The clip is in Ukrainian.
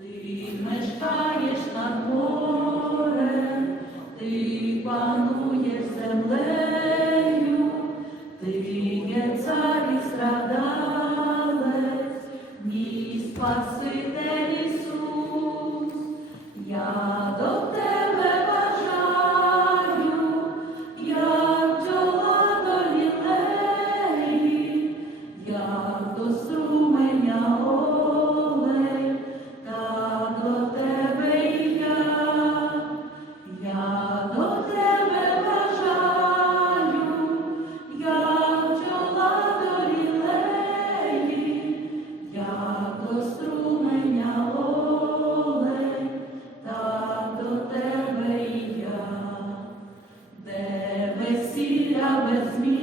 Ти мечтаєш над морем, ти пануєш землею, ти є цар і страдалець, мій Спаситель Ісус. Я до струменя оле, до тебе і я, де весілля без змін.